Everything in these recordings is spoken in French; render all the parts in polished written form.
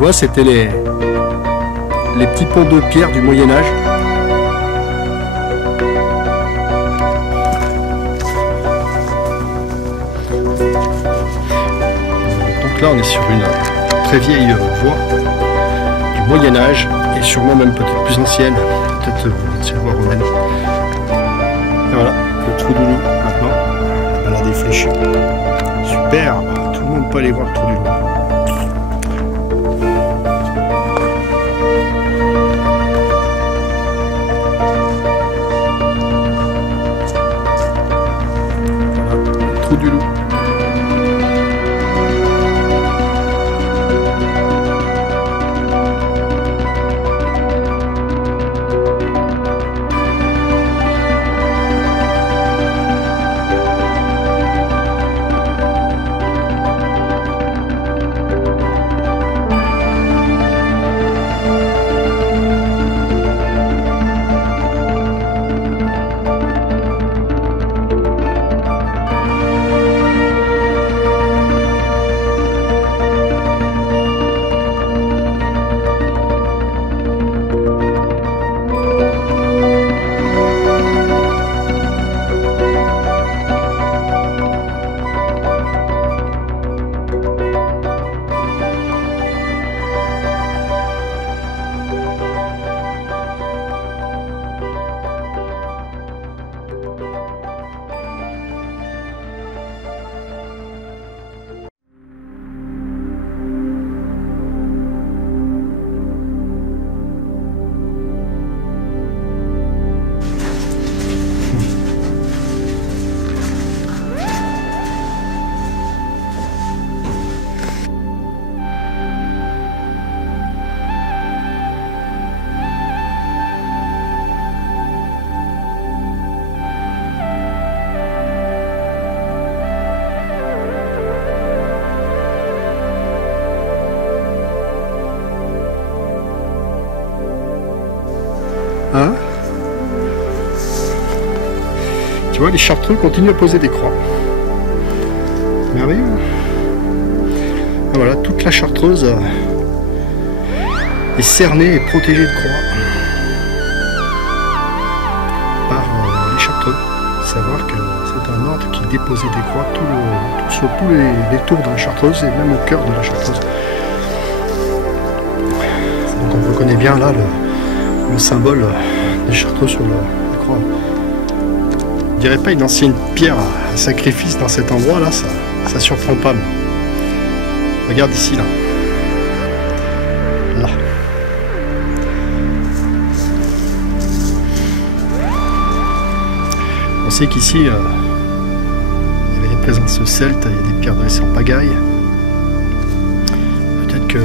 vois, c'était les petits ponts de pierre du Moyen-Âge. Donc là, on est sur une très vieille voie du Moyen-Âge et sûrement même peut-être plus ancienne, peut-être une voie romaine. Et voilà, le trou du loup maintenant, la balade est fléchée. Super, tout le monde peut aller voir le trou du loup. Du loup. Hein? Tu vois, les Chartreux continuent à poser des croix. Merveilleux. Et voilà, toute la Chartreuse est cernée et protégée de croix par les Chartreux. Savoir que c'est un ordre qui déposait des croix sur tous les tours de la Chartreuse et même au cœur de la Chartreuse. Donc on reconnaît bien là le symbole des Chartreux sur la croix. Je dirais pas une ancienne pierre à sacrifice dans cet endroit là, ça surprend pas. Mais... regarde ici là. Là. On sait qu'ici il y avait des présences celtes, il y a des pierres dressées en pagaille. Peut-être que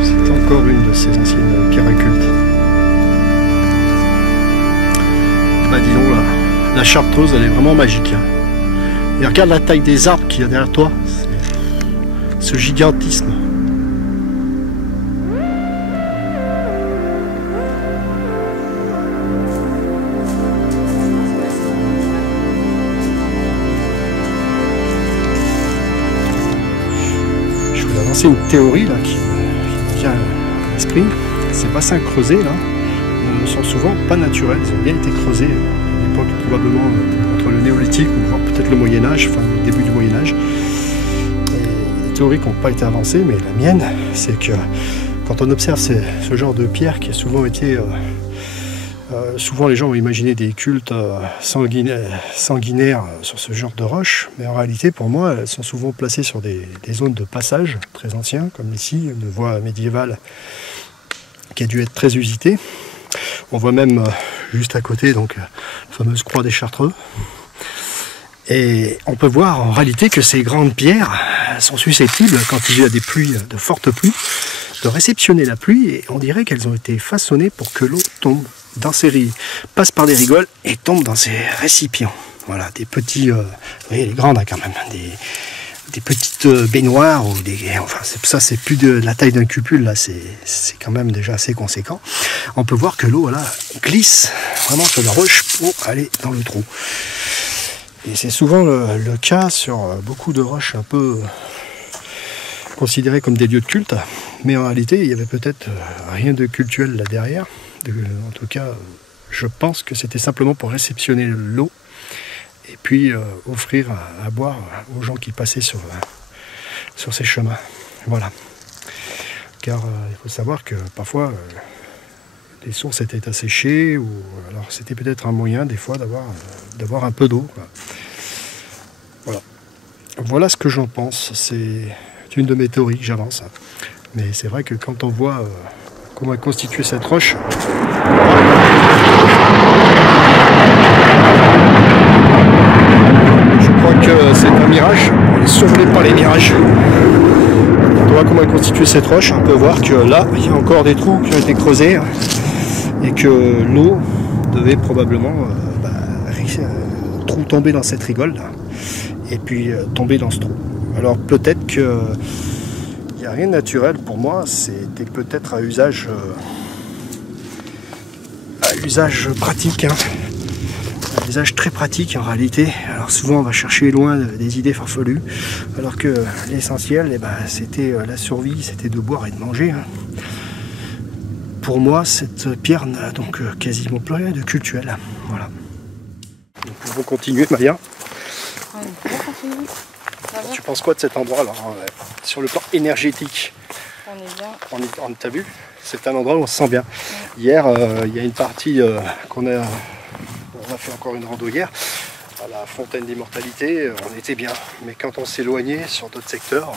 c'est encore une de ces anciennes pierres occultes. Bah dis donc là, la Chartreuse elle est vraiment magique. Hein. Et regarde la taille des arbres qu'il y a derrière toi, ce gigantisme. Je voulais avancer une théorie là qui me vient à l'esprit. Ces bassins creusés là ne sont souvent pas naturels, ils ont bien été creusés à l'époque probablement entre le néolithique ou voire peut-être le Moyen-Âge, enfin le début du Moyen-Âge. Des théories qui n'ont pas été avancées, mais la mienne, c'est que quand on observe ce genre de pierre qui a souvent été... souvent les gens ont imaginé des cultes sanguinaires sur ce genre de roches, mais en réalité pour moi elles sont souvent placées sur des zones de passage très anciens, comme ici, une voie médiévale qui a dû être très usitée. On voit même juste à côté donc la fameuse croix des Chartreux. Et on peut voir en réalité que ces grandes pierres sont susceptibles, quand il y a des pluies, de fortes pluies, de réceptionner la pluie, et on dirait qu'elles ont été façonnées pour que l'eau tombe dans ces riz, passe par des rigoles et tombe dans ces récipients. Voilà, des petits, vous voyez, les grandes quand même, des petites baignoires, ou des, enfin ça c'est plus de la taille d'un cupule, là c'est quand même déjà assez conséquent. On peut voir que l'eau là glisse vraiment sur la roche pour aller dans le trou. Et c'est souvent le cas sur beaucoup de roches un peu considérés comme des lieux de culte, mais en réalité il y avait peut-être rien de cultuel là derrière. En tout cas, je pense que c'était simplement pour réceptionner l'eau et puis offrir à boire aux gens qui passaient sur ces chemins. Voilà. Car il faut savoir que parfois les sources étaient asséchées, ou alors c'était peut-être un moyen des fois d'avoir un peu d'eau. Voilà. Voilà ce que j'en pense. C'est une de mes théories que j'avance. Mais c'est vrai que quand on voit comment est constituée cette roche, je crois que c'est un mirage. On est survolé par les mirages. Quand on voit comment est constituée cette roche, on peut voir que là, il y a encore des trous qui ont été creusés et que l'eau devait probablement tomber dans cette rigole là, et puis tomber dans ce trou. Alors peut-être que il n'y a rien de naturel pour moi, c'était peut-être à usage pratique, hein. Un usage très pratique en réalité. Alors souvent on va chercher loin des idées farfelues, alors que l'essentiel c'était la survie, c'était de boire et de manger, hein. Pour moi, cette pierre n'a donc quasiment plus rien de cultuel. Voilà. Nous pouvons continuer, Maya. On peut continuer. Tu penses quoi de cet endroit alors, sur le plan énergétique? On est bien. T'as vu? C'est un endroit où on se sent bien. Hier, il y a une partie on a fait encore une rando hier, à la fontaine d'immortalité, on était bien. Mais quand on s'éloignait sur d'autres secteurs,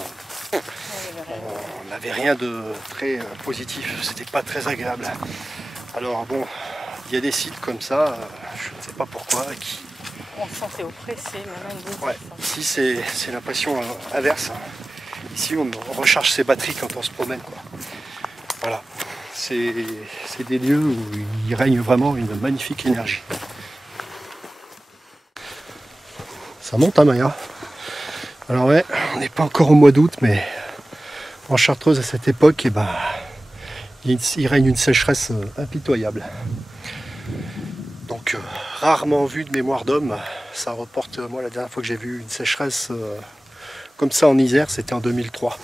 on n'avait rien de très positif, c'était pas très agréable. Alors bon, il y a des sites comme ça, je ne sais pas pourquoi, qui... On se sentait oppressé, même ouais, ici c'est l'impression inverse. Ici on recharge ses batteries quand on se promène, quoi. Voilà, c'est des lieux où il règne vraiment une magnifique énergie. Ça monte, hein, Maya? Alors ouais, on n'est pas encore au mois d'août, mais en Chartreuse à cette époque, il règne une sécheresse impitoyable. Donc rarement vu de mémoire d'homme. Ça reporte, moi la dernière fois que j'ai vu une sécheresse comme ça en Isère, c'était en 2003.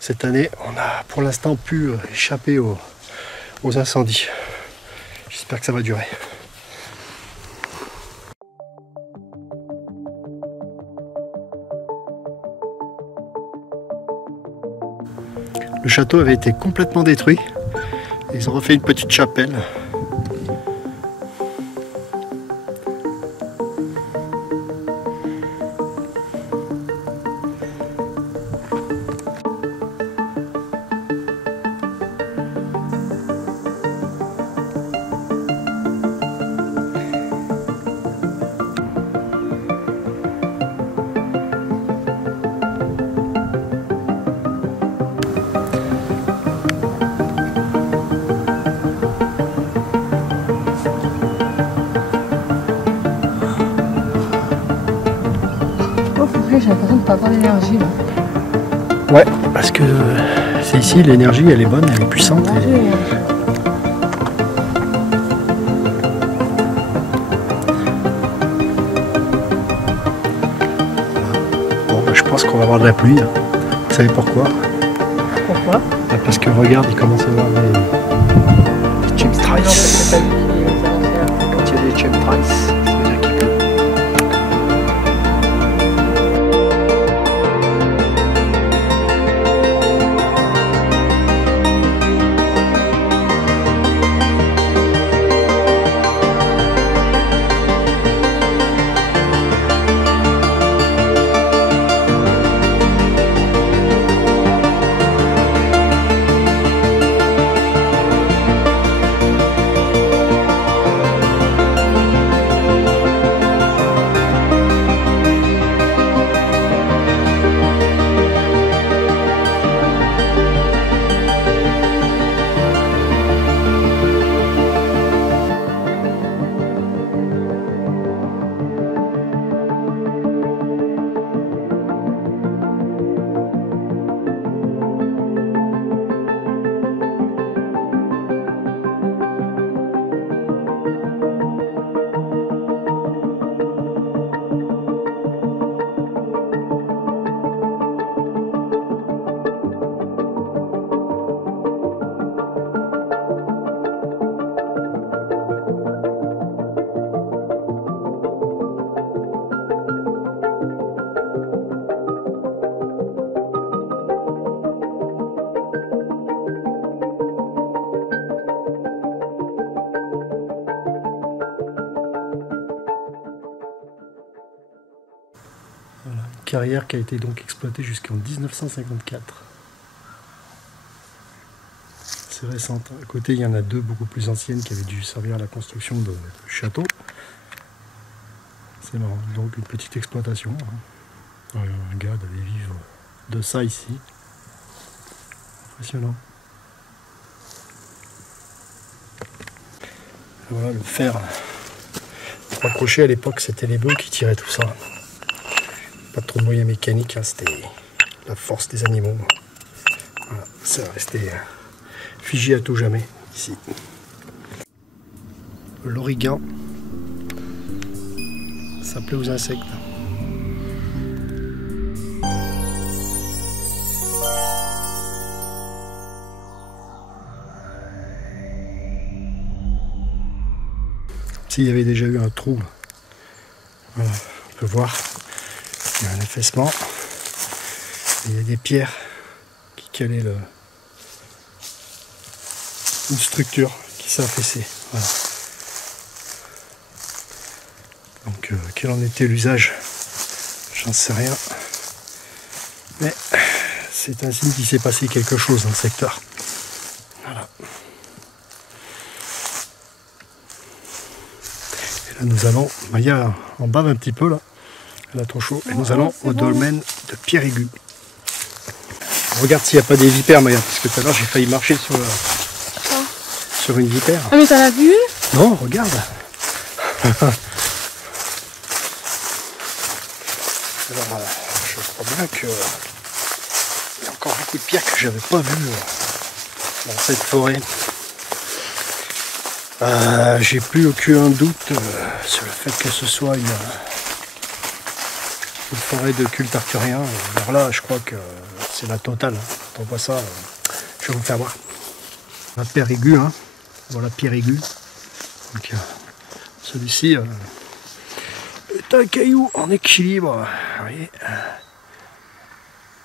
Cette année, on a pour l'instant pu échapper aux incendies. J'espère que ça va durer. Le château avait été complètement détruit. Ils ont refait une petite chapelle. J'ai l'impression de ne pas avoir d'énergie là. Ouais, parce que c'est ici, l'énergie elle est bonne, elle est puissante. Bon, je pense qu'on va avoir de la pluie. Vous savez pourquoi? Pourquoi? Parce que regarde, il commence à y avoir des chemtrails. Quand il y a des chemtrails, ça veut dire qu'il pleut. carrière qui a été donc exploitée jusqu'en 1954. C'est récente. À côté, il y en a deux beaucoup plus anciennes qui avaient dû servir à la construction de châteaux. C'est marrant. Donc une petite exploitation. Un gars devait vivre de ça ici. Impressionnant. Et voilà le fer. 3 crochets à l'époque, c'était les bœufs qui tiraient tout ça. Pas trop de moyens mécaniques, hein, c'était la force des animaux. Voilà, ça restait figé à tout jamais ici. L'origan, ça plaît aux insectes. S'il y avait déjà eu un trou, voilà, on peut voir, il y a un affaissement, il y a des pierres qui calaient une structure qui s'est affaissée. Voilà. Donc quel en était l'usage, j'en sais rien, mais c'est un signe qu'il s'est passé quelque chose dans le secteur. Voilà. Nous allons, Maya en bave un petit peu là, elle a trop chaud, et nous allons au dolmen de Pierre-Aigu. Regarde s'il n'y a pas des vipères, Maya, parce que tout à l'heure j'ai failli marcher sur une vipère. Ah mais t'en as vu une? Non, regarde. Alors, je crois bien qu'il y a encore beaucoup de pierres que je n'avais pas vues dans cette forêt. J'ai plus aucun doute sur le fait que ce soit une forêt de culte arthurien. Alors là, je crois que c'est la totale. Quand on voit ça, je vais vous faire voir. La Pierre-Aigu, hein. Voilà Pierre-Aigu. Donc celui-ci est un caillou en équilibre. Vous voyez,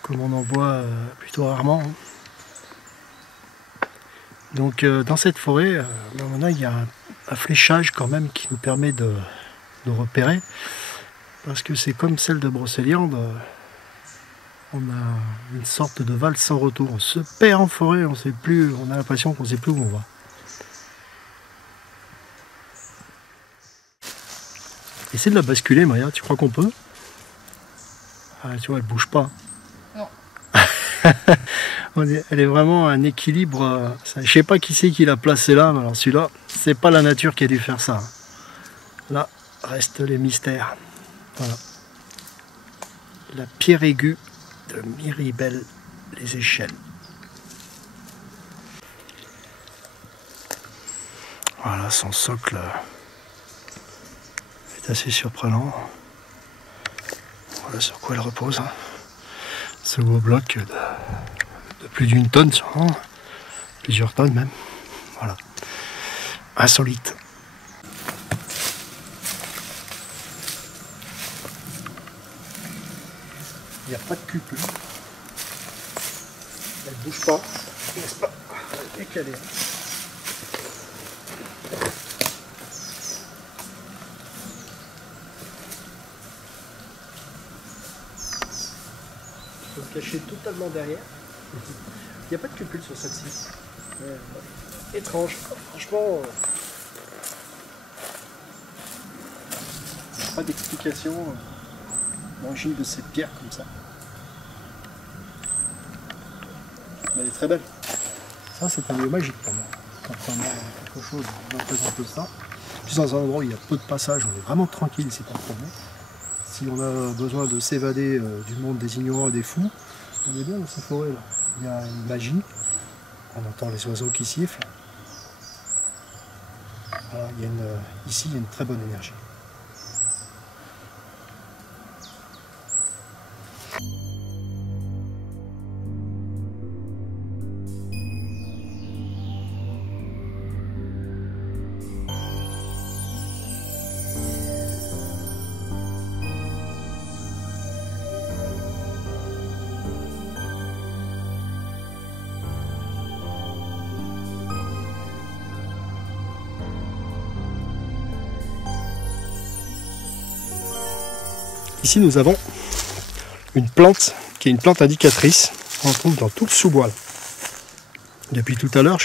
comme on en voit plutôt rarement. Hein. Donc dans cette forêt, maintenant il y a un fléchage quand même qui nous permet de repérer, parce que c'est comme celle de Brocéliande, on a une sorte de valse sans retour, on se perd en forêt, on sait plus, on a l'impression qu'on ne sait plus où on va. Essaye de la basculer, Maya, tu crois qu'on peut? Ah, tu vois, elle bouge pas. Non. Elle est vraiment un équilibre. Je sais pas qui c'est qui l'a placé là, mais alors celui-là, c'est pas la nature qui a dû faire ça. Là restent les mystères. Voilà. La Pierre-Aigu de Miribel-les-Échelles. Voilà, son socle est assez surprenant. Voilà sur quoi elle repose. Hein. Ce gros bloc de plus d'une tonne, sûrement. Plusieurs tonnes même. Voilà. Insolite. Il n'y a pas de cupule. Elle ne bouge pas. N'est-ce pas? Elle est décalée. Il faut se cacher totalement derrière. Il n'y a pas de cupule sur celle-ci. Étrange. Franchement, pas d'explication d'origine de cette pierre comme ça. Mais elle est très belle. Ça, c'est un lieu magique pour moi. Quand on a quelque chose, on représente ça. Puis dans un endroit où il y a peu de passage, on est vraiment tranquille, c'est pas un problème. Si on a besoin de s'évader du monde des ignorants et des fous, on est bien dans ces forêts-là. Il y a une magie. On entend les oiseaux qui sifflent. Voilà, ici, il y a une très bonne énergie. Ici nous avons une plante qui est une plante indicatrice. On trouve dans tout le sous-bois. Depuis tout à l'heure,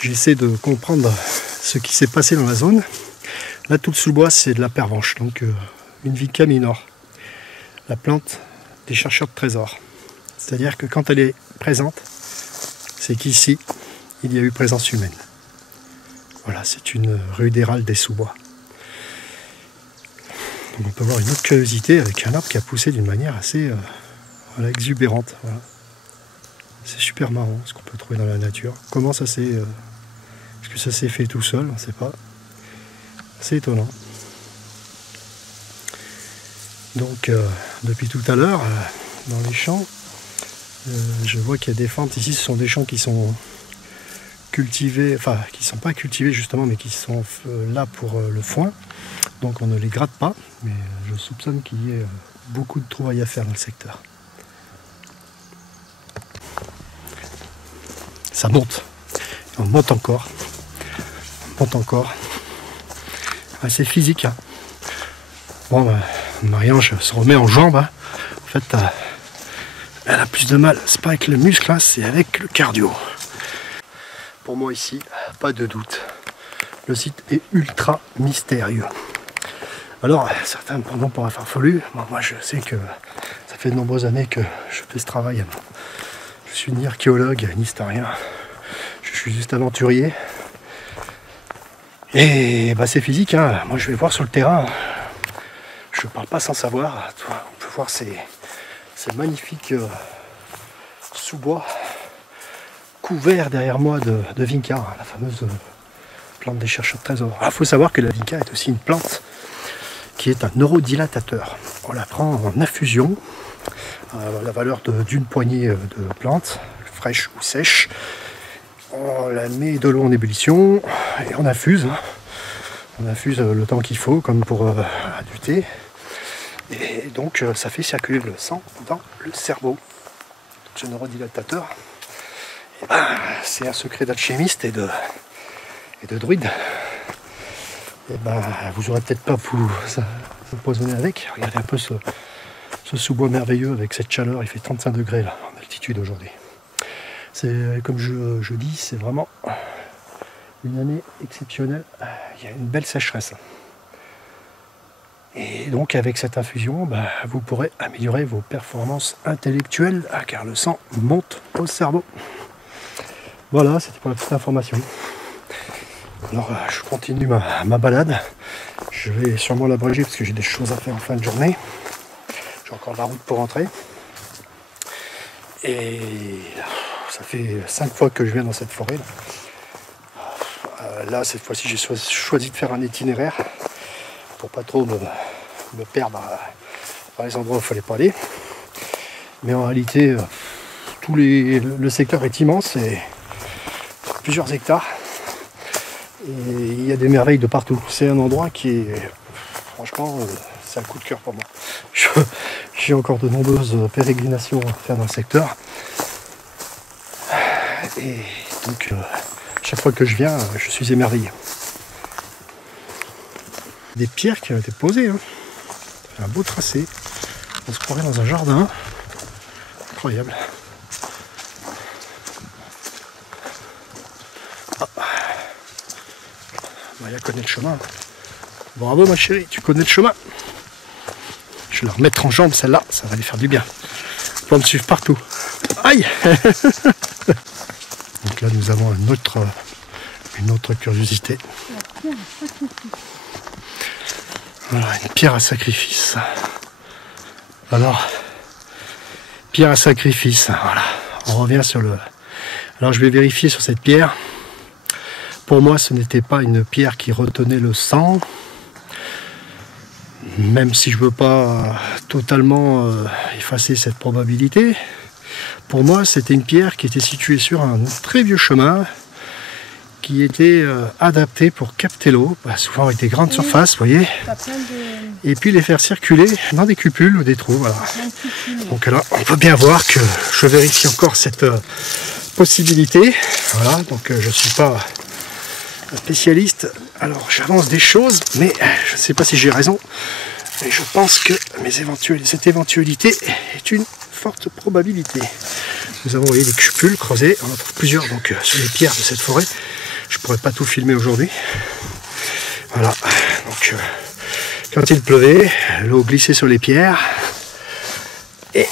j'essaie de comprendre ce qui s'est passé dans la zone. Là, tout le sous-bois, c'est de la pervenche, donc une Vinca minor. La plante des chercheurs de trésors. C'est-à-dire que quand elle est présente, c'est qu'ici, il y a eu présence humaine. Voilà, c'est une rudérale des sous-bois. Donc on peut voir une autre curiosité avec un arbre qui a poussé d'une manière assez voilà, exubérante. Voilà. C'est super marrant ce qu'on peut trouver dans la nature. Comment ça s'est... est-ce que ça s'est fait tout seul? On ne sait pas. C'est étonnant. Donc depuis tout à l'heure, dans les champs, je vois qu'il y a des fentes. Ici, ce sont des champs qui sont cultivés, enfin qui ne sont pas cultivés justement, mais qui sont là pour le foin. Donc on ne les gratte pas, mais je soupçonne qu'il y ait beaucoup de trouvailles à faire dans le secteur. Ça monte, on monte encore, on monte encore. Ah, c'est physique. Hein. Bon, bah, Marie-Ange se remet en jambes. Hein. En fait, elle a plus de mal, c'est pas avec le muscle, hein, c'est avec le cardio. Pour moi ici, pas de doute, le site est ultra mystérieux. Alors, certains me prendront pour un farfelu. Moi, je sais que ça fait de nombreuses années que je fais ce travail. Je suis ni archéologue, ni historien. Je suis juste aventurier. Et bah, c'est physique. Hein. Moi, je vais voir sur le terrain. Je ne parle pas sans savoir. On peut voir ces magnifiques sous-bois couverts derrière moi de Vinca, la fameuse plante des chercheurs de trésors. Il faut savoir que la Vinca est aussi une plante qui est un neurodilatateur. On la prend en infusion, à la valeur d'une poignée de plantes, fraîches ou sèches. On la met de l'eau en ébullition et on infuse. On infuse le temps qu'il faut, comme pour du thé. Et donc ça fait circuler le sang dans le cerveau. Ce neurodilatateur, c'est un secret d'alchimiste et de druide. Et vous aurez peut-être pas vous poisonner avec. Regardez un peu ce sous-bois merveilleux avec cette chaleur. Il fait 35 degrés là, en altitude aujourd'hui. C'est comme je dis, c'est vraiment une année exceptionnelle. Il y a une belle sécheresse. Et donc avec cette infusion, vous pourrez améliorer vos performances intellectuelles car le sang monte au cerveau. Voilà, c'était pour la petite information. Alors je continue ma balade. Je vais sûrement l'abréger parce que j'ai des choses à faire en fin de journée. J'ai encore de la route pour rentrer. Et ça fait 5 fois que je viens dans cette forêt. Là cette fois-ci j'ai choisi de faire un itinéraire pour pas trop me perdre dans les endroits où il ne fallait pas aller. Mais en réalité, le secteur est immense et plusieurs hectares. Et il y a des merveilles de partout. C'est un endroit qui est, franchement, c'est un coup de cœur pour moi. J'ai encore de nombreuses pérégrinations à faire dans le secteur. Et donc, chaque fois que je viens, je suis émerveillé. Des pierres qui ont été posées. Hein. C'est un beau tracé. On se croirait dans un jardin. Incroyable. Maya connaît le chemin. Bravo ma chérie, tu connais le chemin. Je vais la remettre en jambe celle-là, ça va lui faire du bien. On va me suivre partout. Aïe. Donc là nous avons une autre curiosité. Voilà, une pierre à sacrifice. Alors, pierre à sacrifice, voilà. On revient sur le... Alors je vais vérifier sur cette pierre. Pour moi, ce n'était pas une pierre qui retenait le sang. Même si je ne veux pas totalement effacer cette probabilité. Pour moi, c'était une pierre qui était située sur un très vieux chemin qui était adapté pour capter l'eau, souvent avec des grandes surfaces, vous voyez. Et puis les faire circuler dans des cupules ou des trous, voilà. Donc là, on peut bien voir que je vérifie encore cette possibilité. Voilà, donc je ne suis pas un spécialiste. Alors j'avance des choses, mais je ne sais pas si j'ai raison. Et je pense que cette éventualité est une forte probabilité. Nous avons voyé des cupules creusées, on en trouve plusieurs donc sur les pierres de cette forêt. Je pourrais pas tout filmer aujourd'hui. Voilà, donc quand il pleuvait, l'eau glissait sur les pierres et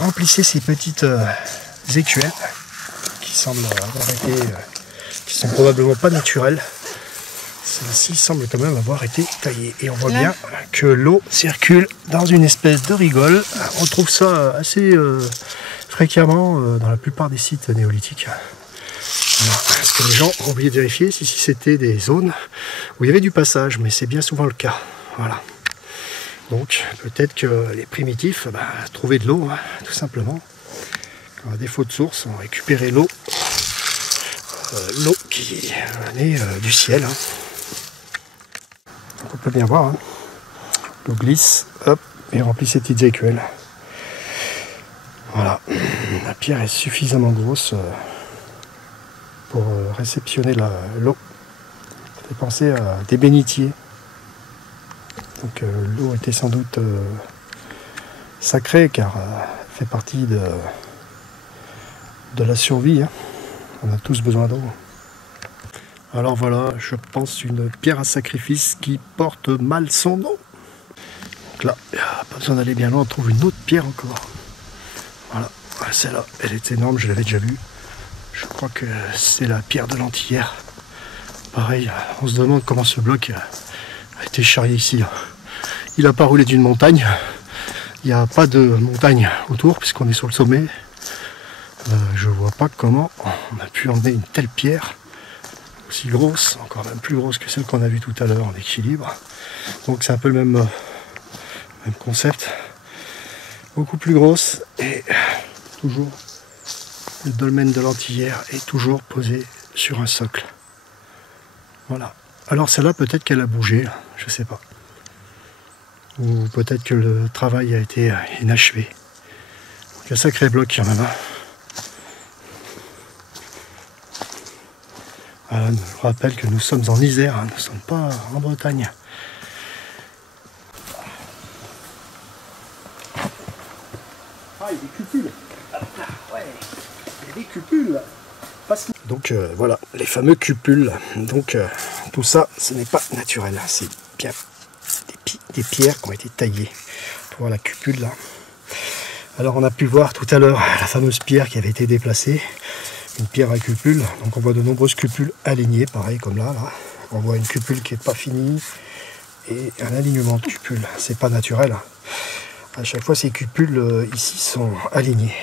remplissait ces petites écuelles qui semblent avoir été, qui sont probablement pas naturelles. Celle-ci semble quand même avoir été taillée. Et on voit bien que l'eau circule dans une espèce de rigole. On trouve ça assez fréquemment dans la plupart des sites néolithiques. Alors, ce que les gens ont oublié de vérifier, si c'était des zones où il y avait du passage, mais c'est bien souvent le cas. Voilà. Donc peut-être que les primitifs trouvaient de l'eau, tout simplement. À défaut de source, on récupérait l'eau qui venait du ciel. Donc on peut bien voir, l'eau glisse, hop, et remplit ces petites écuelles. Voilà, la pierre est suffisamment grosse pour réceptionner l'eau. Ça fait penser à des bénitiers. Donc l'eau était sans doute sacrée car elle fait partie de la survie. On a tous besoin d'eau. Alors voilà, je pense une pierre à sacrifice qui porte mal son nom. Donc là, pas besoin d'aller bien loin, on trouve une autre pierre encore. Voilà, celle-là, elle est énorme, je l'avais déjà vue. Je crois que c'est la pierre de l'Antillère. Pareil, on se demande comment ce bloc a été charrié ici. Il n'a pas roulé d'une montagne. Il n'y a pas de montagne autour puisqu'on est sur le sommet. Je vois pas comment on a pu emmener une telle pierre aussi grosse, encore même plus grosse que celle qu'on a vue tout à l'heure en équilibre. Donc c'est un peu le même concept. Beaucoup plus grosse et toujours le dolmen de l'Antillère est toujours posé sur un socle. Voilà. Alors celle-là peut-être qu'elle a bougé, je sais pas. Ou peut-être que le travail a été inachevé. Donc un sacré bloc quand même. Voilà, je rappelle que nous sommes en Isère, nous ne sommes pas en Bretagne. Ah, il y a des cupules. Ouais, il y a des cupules. Donc voilà, les fameux cupules. Donc tout ça, ce n'est pas naturel. C'est bien des pierres qui ont été taillées. Pour voir la cupule là. Alors on a pu voir tout à l'heure la fameuse pierre qui avait été déplacée. Une pierre à cupule. Donc on voit de nombreuses cupules alignées, pareil comme là. On voit une cupule qui n'est pas finie et un alignement de cupules. C'est pas naturel. À chaque fois, ces cupules ici sont alignées.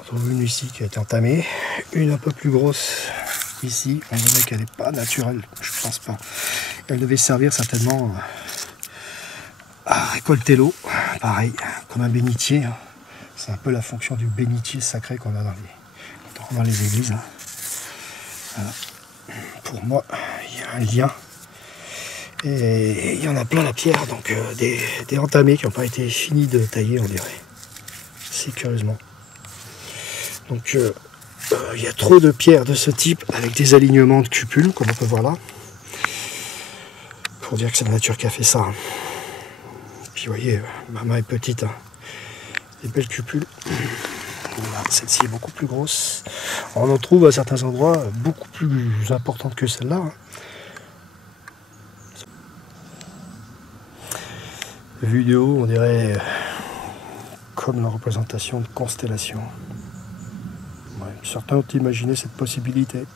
On trouve une ici qui a été entamée, une un peu plus grosse ici. On voit qu'elle n'est pas naturelle, je pense pas. Elle devait servir certainement à récolter l'eau, pareil, comme un bénitier. C'est un peu la fonction du bénitier sacré qu'on a dans les églises. Voilà. Pour moi, il y a un lien. Et il y en a plein la pierre, donc des entamés qui n'ont pas été finis de tailler, on dirait. C'est curieusement. Donc il y a trop de pierres de ce type avec des alignements de cupules, comme on peut voir là. Pour dire que c'est la nature qui a fait ça. Puis vous voyez, ma main est petite. Des belles cupules. Voilà, celle-ci est beaucoup plus grosse. On en trouve à certains endroits beaucoup plus importantes que celle-là. Vue de haut, on dirait comme la représentation de constellations. Ouais, certains ont imaginé cette possibilité.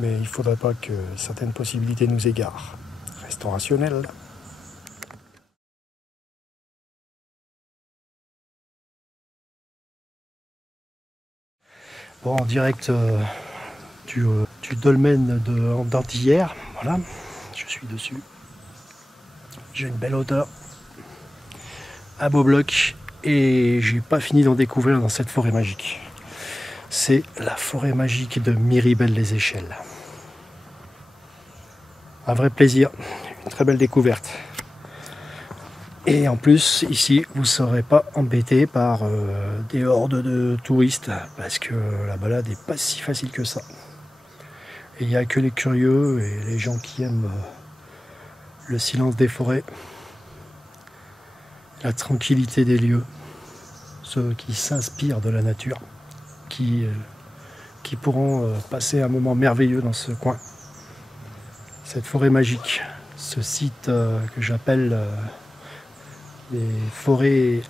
Mais il ne faudrait pas que certaines possibilités nous égarent. Restons rationnels. Bon, en direct du dolmen d'Antillère, voilà, je suis dessus. J'ai une belle hauteur, un beau bloc, et j'ai pas fini d'en découvrir dans cette forêt magique. C'est la forêt magique de Miribel-les-Échelles. Un vrai plaisir, une très belle découverte. Et en plus, ici, vous ne serez pas embêté par des hordes de touristes, parce que la balade n'est pas si facile que ça. Et il n'y a que les curieux et les gens qui aiment le silence des forêts, la tranquillité des lieux, ceux qui s'inspirent de la nature, qui pourront passer un moment merveilleux dans ce coin. Cette forêt magique, ce site que j'appelle les forêts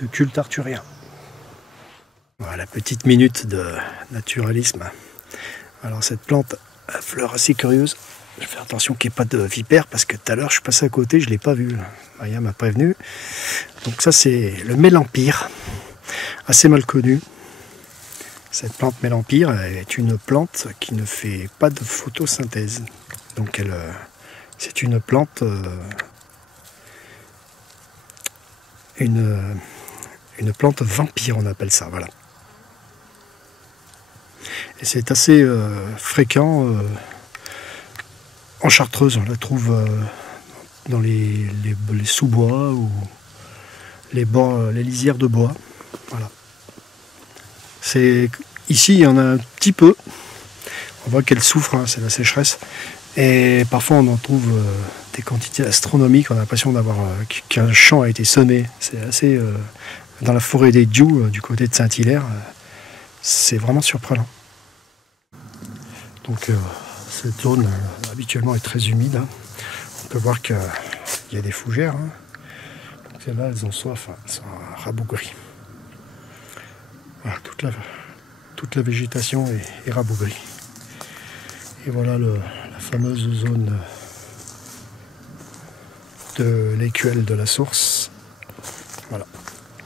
de culte arthurien. Voilà, petite minute de naturalisme. Alors cette plante à fleurs assez curieuse, je fais attention qu'il n'y ait pas de vipère parce que tout à l'heure je suis passé à côté, je ne l'ai pas vu. Maria m'a prévenu. Donc ça c'est le mélempire, assez mal connu. Cette plante mélempire est une plante qui ne fait pas de photosynthèse. Donc c'est une plante, une plante vampire on appelle ça, voilà. Et c'est assez fréquent en Chartreuse, on la trouve dans les sous-bois ou les lisières de bois. Voilà. Ici il y en a un petit peu, on voit qu'elle souffre, hein, c'est la sécheresse. Et parfois on en trouve des quantités astronomiques, on a l'impression qu'un champ a été semé. C'est assez dans la forêt des Diou, du côté de Saint-Hilaire, c'est vraiment surprenant. Donc cette zone habituellement est très humide, hein. On peut voir qu'il y a des fougères, hein. Donc là elles ont soif, hein. Elles sont rabougries. Voilà, toute la végétation est rabougrie. Et voilà la fameuse zone de l'écuelle de la source. Voilà.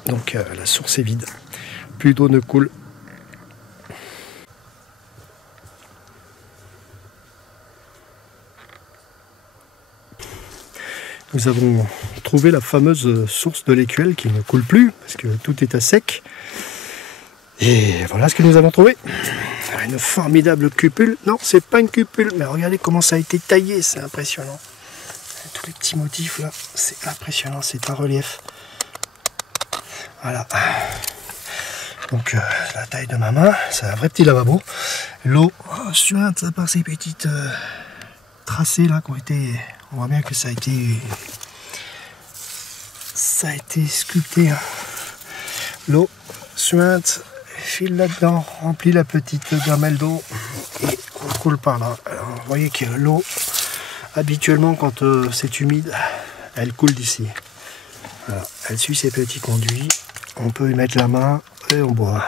Donc la source est vide. Plus d'eau ne coule. Nous avons trouvé la fameuse source de l'écuelle qui ne coule plus parce que tout est à sec. Et voilà ce que nous avons trouvé. Une formidable cupule. Non, c'est pas une cupule, mais regardez comment ça a été taillé, c'est impressionnant. Tous les petits motifs là, c'est impressionnant, c'est un relief. Voilà. Donc la taille de ma main, c'est un vrai petit lavabo. L'eau suinte par ces petites tracés là qui ont été. On voit bien que ça a été sculpté. Hein. L'eau suinte. File là-dedans, remplit la petite gamelle d'eau et on coule par là. Alors, vous voyez que l'eau, habituellement quand c'est humide, elle coule d'ici. Elle suit ces petits conduits, on peut y mettre la main et on boit.